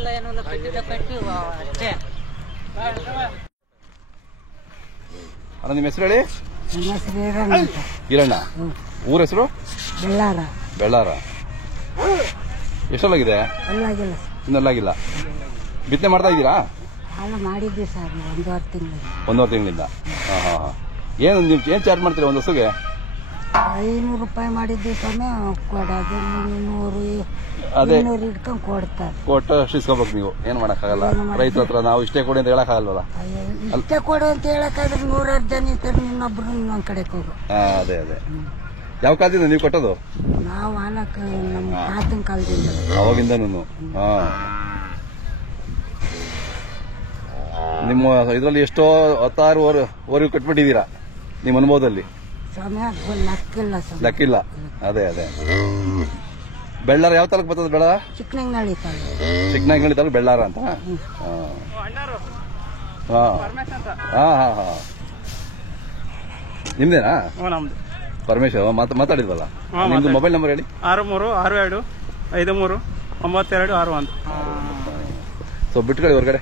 ಇಲ್ಲ ಏನೂ ಇಲ್ಲ ಕಟ್ಟಿದ್ದ ಕಟ್ಟಿ ಅಷ್ಟೇ. ಅಣ್ಣ ನಿಮ್ಮ ಹೆಸರು ಹೇಳಿ. ನನ್ನ ಹೆಸರು ಈರಣ್ಣ ಅಂತ. ಈರಣ್ಣ. ಊರ ಹೆಸರು? ಬೆಳ್ಳಾರ. ಬೆಳ್ಳಾರ. ಎಷ್ಟಲ್ಲಾಗಿದೆ? ಅಲ್ಲಾಗಿಲ್ಲ. ಇನ್ನಲ್ಲಾಗಿಲ್ಲ. ಬಿತ್ತನೆ ಮಾಡ್ತಾ ಇದ್ದೀರಾ? ಅಲ್ಲ ಮಾಡಿದ್ವಿ ಸರ್ 1.5 ತಿಂಗಳಿಂದ. 1.5 ತಿಂಗಳಿಂದ. ಹಾಂ ಹಾಂ ಹಾಂ. ಏನು ನೀವು ಏನು ಚಾರ್ಜ್ ಮಾಡ್ತೀರಾ ಒಂದು ಹಸುಗೆ? 500 ರೂಪಾಯಿ ಮಾಡಿದ್ವಿ ಸ್ವಾಮಿ. ಕೊಡೋದು 100 ಅದೇ 200 ಇಟ್ಕೊಂಡು ಕೊಡ್ತಾರೆ. ಕೊಟ್ಟು ಇಸ್ಕೋಬೇಕು ನೀವು. ಏನು ಮಾಡೋಕ್ಕಾಗಲ್ಲ. ರೈತರ ಹತ್ರ ನಾವು ಇಷ್ಟೇ ಕೊಡಿ ಅಂತ ಹೇಳೋಕ್ಕಾಗಲ್ವಲ್ಲ. ಇಷ್ಟೇ ಕೊಡು ಅಂತ ಹೇಳಕ್ಕಾದ್ರೆ 100 ಜನ ಇರ್ತಾರೆ. ಇನ್ನೊಬ್ರು ಇನ್ನೊಂದು ಕಡೆಗೆ ಹೋಗು. ಅದೇ ಅದೇ. ಯಾವ ಕಾಲದಿಂದ ನೀವು ಕೊಟ್ಟೋದು? ನಾವು ಆಲಕ್ಕೆ ನಮ್ಮ ತಾತನ ಕಾಲದಿಂದ. ಅವಾಗಿಂದನೂ. ಹಾಂ. ನಿಮ್ಮ ಇದರಲ್ಲಿ ಎಷ್ಟೋ 16 ಕಟ್ಬಿಟ್ಟಿದ್ದೀರಾ ನಿಮ್ಮ ಅನುಭವದಲ್ಲಿ? ಸ್ವಾಮಿ ಲೆಕ್ಕಿಲ್ಲ ಸ್ವಾಮಿ. ಲೆಕ್ಕಿಲ್ಲ. ಅದೇ ಅದೇ. ಬೆಳ್ಳಾರ ಯಾವ ತಾಲೂಕು ಬರ್ತದೆ? ಬೆಳ್ಳಾರ ಚಿಕ್ಕನಂಗನಹಳ್ಳಿ ತಾಲೂಕು. ಚಿಕ್ಕನಂಗನಹಳ್ಳಿ ತಾಲೂಕು ಬೆಳ್ಳಾರ ಅಂತ. ಹಾಂ ಹಾಂ ಹಾಂ ಹಾಂ. ನಿಮ್ದೇನಾ? ಪರಮೇಶ್ವರ್ ಮಾತಾಡಿದ್ವಲ್ಲ. ನಿಮ್ದು ಮೊಬೈಲ್ ನಂಬರ್ ಹೇಳಿ. 6362539261. ಸೊ ಬಿಟ್ಕೊಳ್ಳಿ ಹೊರಗಡೆ.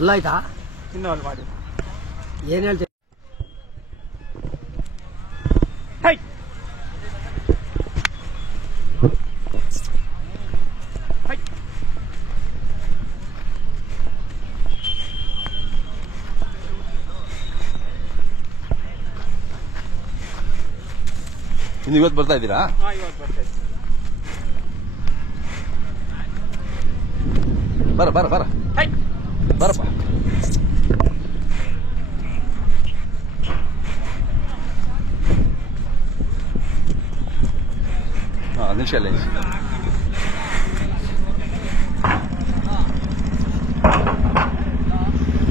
ಅಲ್ಲ ಆಯ್ತಾ? ಇನ್ನೂ ಅಲ್ಲಿ ಮಾಡಿ. ಏನು ಹೇಳ್ತೀವಿ? ಇನ್ನು ಇವತ್ತು ಬರ್ತಾ ಇದ್ದೀರಾ? ಇವತ್ತು ಬರ್ತಾ ಇದ್ದೀವಿ. ಬರ ಬರ ಬರ ಬರಪ್ಪ. ಹಾಂ ನಿಮಿಷ ಅಲ್ಲೇ.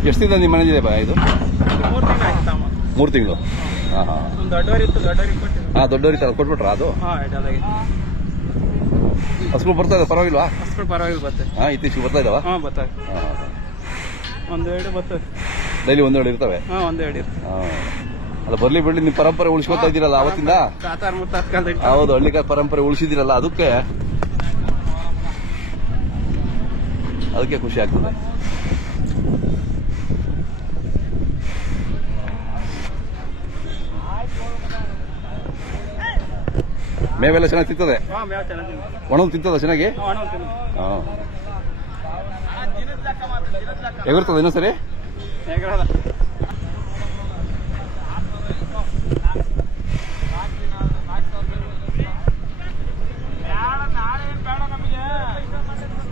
ಎಷ್ಟು ದಿನ ನಿಮ್ಮ ಮನೇಲಿದೆ ಬಾ ಇದು? 3 ತಿಂಗಳು ಆಯ್ತು. 3 ತಿಂಗಳು. ಹಾಂ ಹಾಂ. ದೊಡ್ಡವರಿತ್ತು, ದೊಡ್ಡವರಿಗೆ ಕೊಟ್ಟಿದ್ದು. ಹಾಂ ದೊಡ್ಡವರಿಗೆ ಕೊಟ್ಬಿಟ್ರಾ ಅದು? ಹಾಂ ಎಡಲಾಗಿತ್ತು. ಹಸ್ಗಳು ಬರ್ತಾ ಇದೆ ಪರವಾಗಿಲ್ವಾ? ಹಸ್ಗಳು ಪರವಾಗಿಲ್ಲ ಬರ್ತದೆ. ಹಾಂ ಇತ್ತೀಚೆಗೆ ಬರ್ತಾ ಇದ್ದಾವ? ಹಾಂ ಬರ್ತವೆ. ಹಾಂ ಹಾಂ. 1-2 ಬರ್ತವೆ. ಡೈಲಿ 1-2 ಇರ್ತವೆ? ಹಾಂ 1-2 ಇರ್ತವೆ. ಹಾಂ. ಅಲ್ಲ ಬರ್ಲಿ ಬಿಡ್ಲಿ, ನಿಮ್ಮ ಪರಂಪರೆ ಉಳಿಸ್ಕೊತಾ ಇದ್ದೀರಲ್ಲ ಅವತ್ತಿಂದ. ತಾತಾರ ಮುತ್ತಾರ ಕಾಲದಲ್ಲಿ. ಹೌದು, ಹಳ್ಳಿಕಾರ ಪರಂಪರೆ ಉಳಿಸಿದಿರಲ್ಲ ಅದಕ್ಕೆ ಖುಷಿ ಆಗ್ತದೆ. ಮೇವೆಲ್ಲ ಚೆನ್ನಾಗಿ ತಿಂತದೆ? ಒಣವು ತಿಂತದ ಚೆನ್ನಾಗಿ? ಹಾಂ. ಎಗರ್ತದೆ ಇನ್ನೊಂದ್ಸರಿ?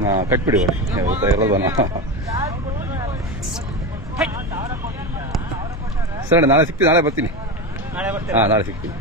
ಹಾಂ ಕಟ್ಬಿಡಿ ಇರೋದನ. ಸರಿ ನಾಳೆ ಸಿಗ್ತೀನಿ, ನಾಳೆ ಬರ್ತೀನಿ. ಹಾಂ ನಾಳೆ ಸಿಗ್ತೀನಿ.